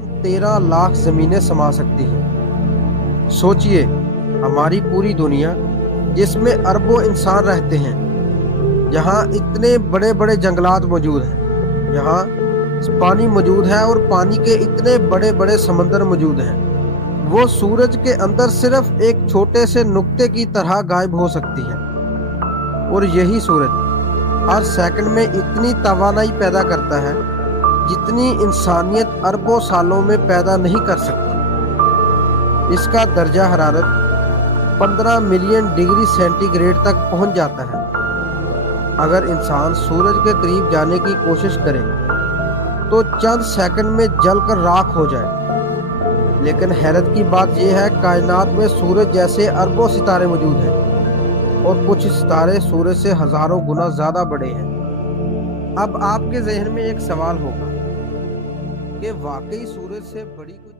तकरीबन 13 लाख ज़मीनें समा सकती हैं। सोचिए, हमारी पूरी दुनिया जिसमें अरबों इंसान रहते हैं, यहाँ इतने बड़े बड़े जंगलात मौजूद हैं, यहाँ पानी मौजूद है और पानी के इतने बड़े बड़े समंदर मौजूद हैं। वो सूरज के अंदर सिर्फ एक छोटे से नुक्ते की तरह गायब हो सकती है, और यही सूरज हर सेकंड में इतनी तवानाई पैदा करता है जितनी इंसानियत अरबों सालों में पैदा नहीं कर सकती। इसका दर्जा हरारत 15 मिलियन डिग्री सेंटीग्रेड तक पहुंच जाता है। अगर इंसान सूरज के करीब जाने की कोशिश करे तो चंद सेकंड में जलकर राख हो जाए। लेकिन हैरत की बात यह है, कायनात में सूरज जैसे अरबों सितारे मौजूद हैं, और कुछ सितारे सूरज से हजारों गुना ज्यादा बड़े हैं। अब आपके जहन में एक सवाल होगा कि वाकई सूरज से बड़ी कोई